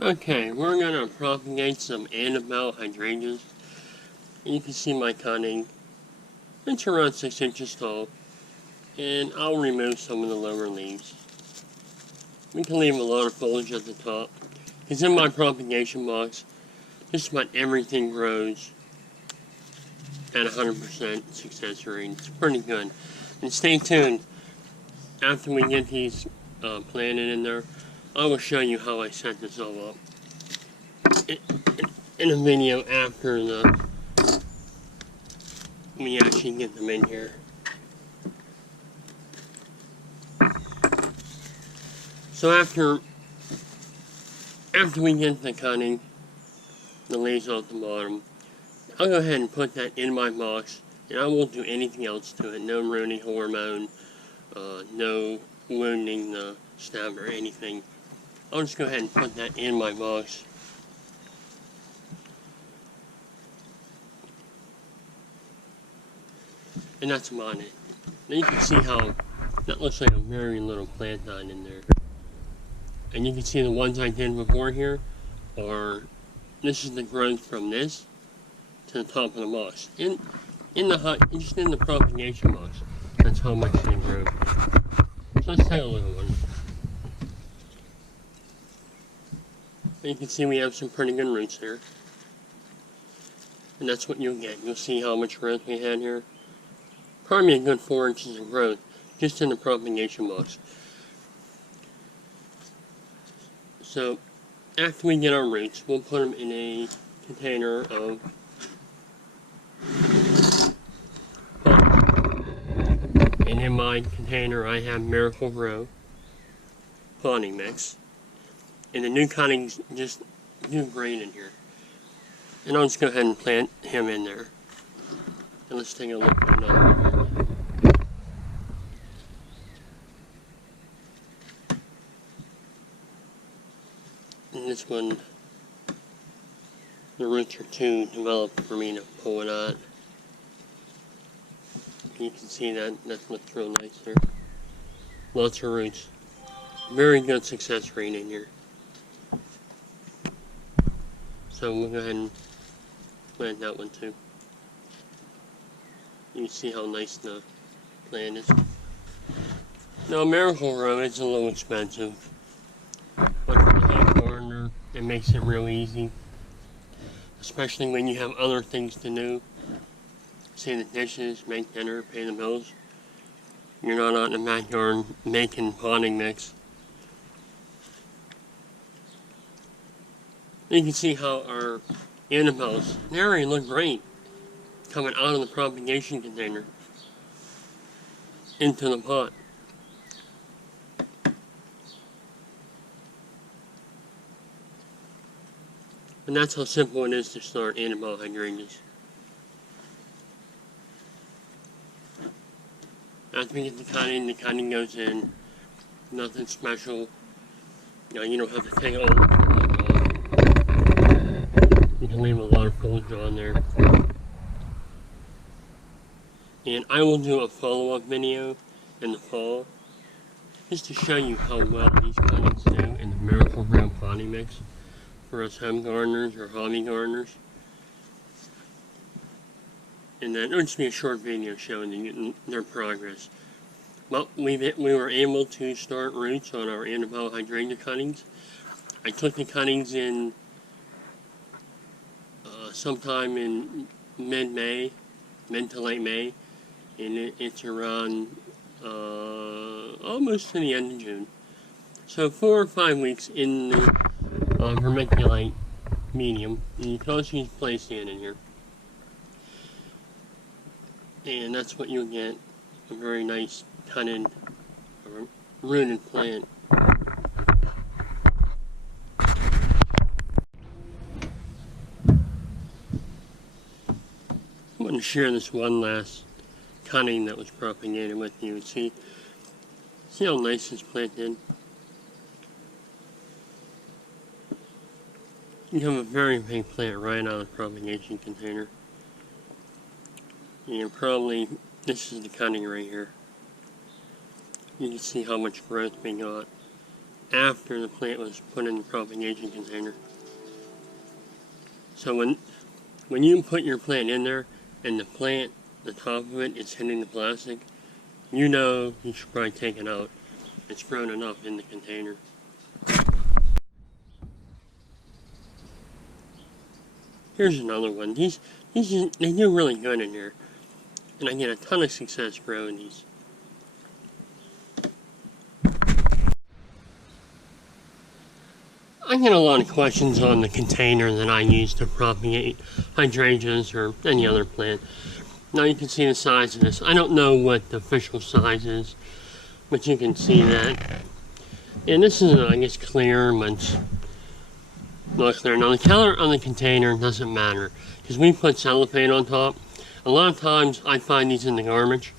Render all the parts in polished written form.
Okay, we're going to propagate some Annabelle hydrangeas. You can see my cutting. It's around 6 inches tall. And I'll remove some of the lower leaves. We can leave a lot of foliage at the top. Because in my propagation box, just about everything grows at 100% success rate. It's pretty good. And stay tuned. After we get these planted in there, I will show you how I set this all up in a video after we actually get them in here. So after we get the cutting, the leaves off the bottom, I'll go ahead and put that in my box, and I won't do anything else to it. No ruining hormone, no wounding the stem or anything. I'll just go ahead and put that in my box. And that's about it. Now you can see how that looks like a very little plant line in there. And you can see the ones I did before here are, this is the growth from this to the top of the box. Just in the propagation box, that's how much they grow. So let's take a look at one. And you can see we have some pretty good roots here. And that's what you'll get. You'll see how much growth we had here. Probably a good 4 inches of growth just in the propagation box. So after we get our roots, we'll put them in a container of and in my container I have Miracle Grow potting mix. And the new cuttings just do great in here. And I'll just go ahead and plant him in there. And let's take a look at another one. And this one, the roots are too developed for me to pull it out. You can see that looks real nice there. Lots of roots. Very good success rate in here. So we'll go ahead and plant that one too. You can see how nice the plant is. Now Miracle Grow is a little expensive, but for the home gardener it makes it real easy. Especially when you have other things to do. Say the dishes, make dinner, pay the bills. You're not out in the backyard making potting mix. You can see how our Annabelles, they already look great coming out of the propagation container into the pot. And that's how simple it is to start Annabelle hydrangeas. After we get the cutting goes in. Nothing special. You don't have to take all the foliage off. You can leave a lot of foliage on there. And I will do a follow-up video in the fall just to show you how well these cuttings do in the Miracle Grow potting mix for us home gardeners or hobby gardeners. And then it'll just be a short video showing their progress. Well, we were able to start roots on our Annabelle hydrangea cuttings. I took the cuttings in sometime in mid-May, mid to late May, and it's around almost to the end of June. So 4 or 5 weeks in the vermiculite medium, and you can also use play sand in here. And that's what you'll get, a very nice cut-in rooted plant. I want to share this one last cutting that was propagated with you. See how nice it's planted? You have a very big plant right out of the propagation container. And probably, this is the cutting right here. You can see how much growth we got after the plant was put in the propagation container. So when you put your plant in there and the top of it is hitting the plastic, you know you should probably take it out. It's grown enough in the container. Here's another one. These they do really good in here, and I get a ton of success growing these. I get a lot of questions on the container that I use to propagate hydrangeas or any other plant. Now you can see the size of this. I don't know what the official size is, but you can see that. And this is, I guess, clear, but it's not clear. Now the color on the container doesn't matter, because we put cellophane on top. A lot of times I find these in the garbage,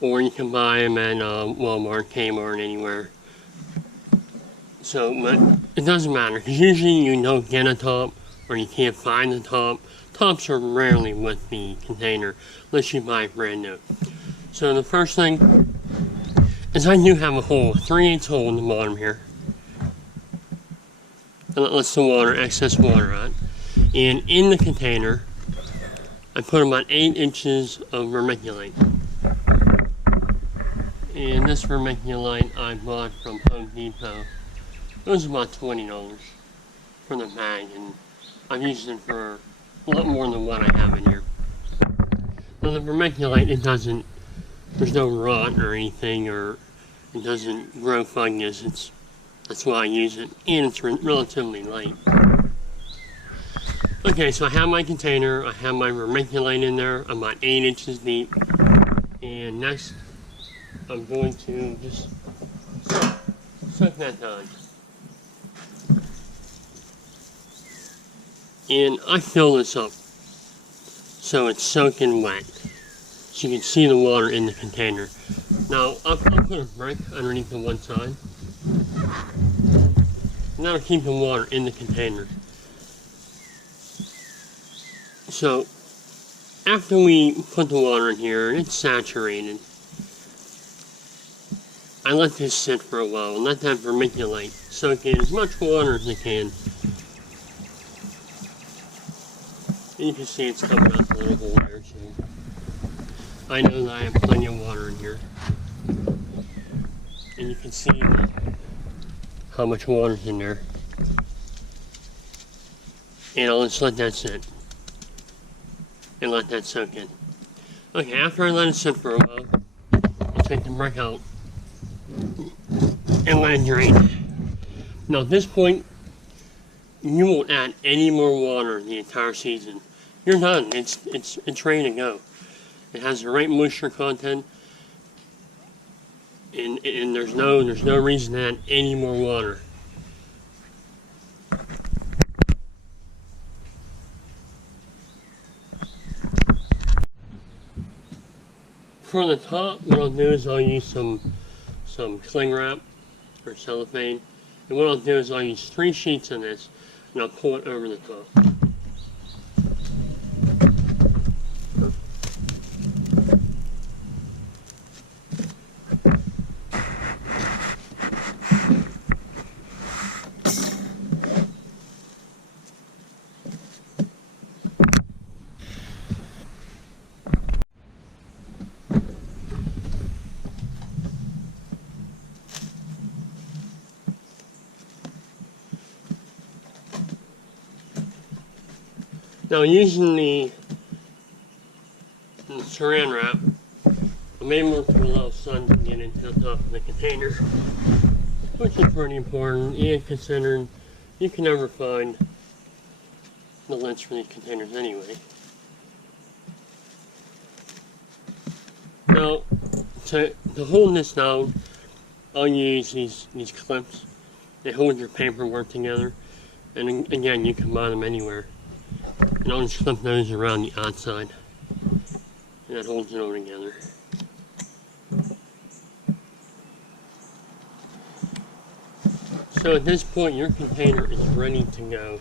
or you can buy them at Walmart, Kmart, anywhere. So, but it doesn't matter, because usually you don't get a top, or you can't find the top. Tops are rarely with the container, unless you buy it brand new. So the first thing is I do have a hole, a 3/8 hole in the bottom here. And that lets the water, excess water out. And in the container, I put about 8 inches of vermiculite. And this vermiculite I bought from Home Depot. It was about $20 for the bag, and I've used it for a lot more than what I have in here. Now the vermiculite, there's no rot or anything, or it doesn't grow fungus. That's why I use it, and it's relatively light. Okay, so I have my container, I have my vermiculite in there, I'm about 8 inches deep, and next I'm going to just soak that down. And I fill this up so it's soaking wet, so you can see the water in the container. Now I'll put a brick underneath the one side, and that'll keep the water in the container. So after we put the water in here and it's saturated, I let this sit for a while and let that vermiculite soak in as much water as it can. And you can see it's coming out the little hole there, so I know that I have plenty of water in here. And you can see how much water's in there. And I'll just let that sit and let that soak in. Okay, after I let it sit for a while, I'll take the brick out and let it drain. Now at this point, you won't add any more water the entire season. You're done. It's ready to go. It has the right moisture content, and there's no reason to add any more water. For the top, what I'll do is I'll use some cling wrap or cellophane, and what I'll do is I'll use 3 sheets of this, and I'll pull it over the top. Now using the saran wrap, I'm able to allow sun to get into the top of the container, which is pretty important, and considering you can never find the lids for these containers anyway. Now, to hold this down, I'll use these clips. They hold your paperwork together, and again, you can buy them anywhere. And I'll just clip those around the outside, and that holds it all together. So at this point, your container is ready to go.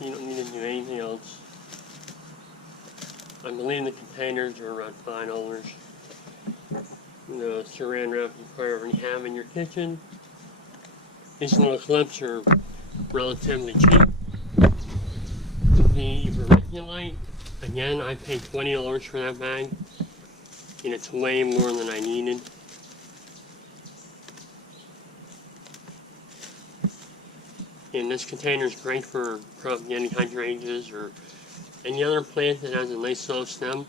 You don't need to do anything else. I believe the containers are around $5. the saran wrap you probably already have in your kitchen. These little clips are relatively cheap. The vermiculite, again, I paid $20 for that bag, and it's way more than I needed. And this container is great for propagating hydrangeas or any other plant that has a nice soft stem.